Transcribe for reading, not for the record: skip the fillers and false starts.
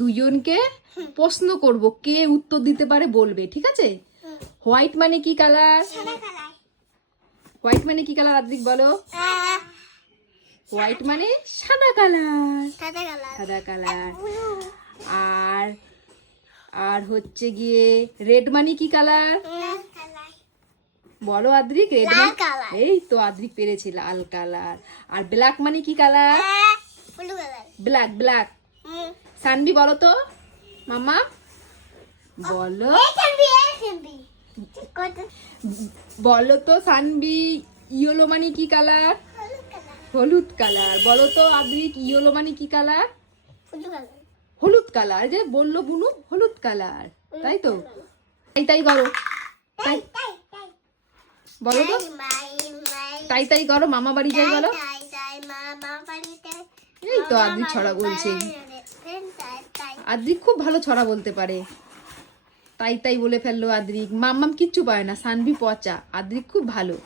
দুজনকে প্রশ্ন করব, কে উত্তর দিতে পারে বলবে, ঠিক আছে? হোয়াইট মানে কি কালার? হোয়াইট মানে কি কালার আদ্রিক বলো? হোয়াইট মানে সাদা কালার। সাদা কালার। আর আর হচ্ছে গিয়ে রেড মানে কি কালার? বলো আদ্রিক। রেড মানে, এই তো আদ্রিক পেরেছি, লাল কালার। আর ব্ল্যাক মানে কি কালার? ব্ল্যাক। ব্ল্যাক। সানবি বলো তো মামা, বলো বলো তো সানবি, ইয়েলো মানে কি কালার? হলুদ কালার। বলো তো আদ্রিক, ইয়েলো মানে কি কালার? হলুদ কালার। যে বললো বুনু, হলুদ কালার, তাই তো? তাই করো, তাই বলো তো, তাই করো। মামা বাড়ি যাই বলো। এই তো আদ্রিক ছড়া বলছে। আদ্রিক খুব ভালো ছড়া বলতে পারে। তাই বলে ফেললো আদ্রিক। মাম্মাম কিচ্ছু পারে না, সানভি পচা, আদ্রিক খুব ভালো।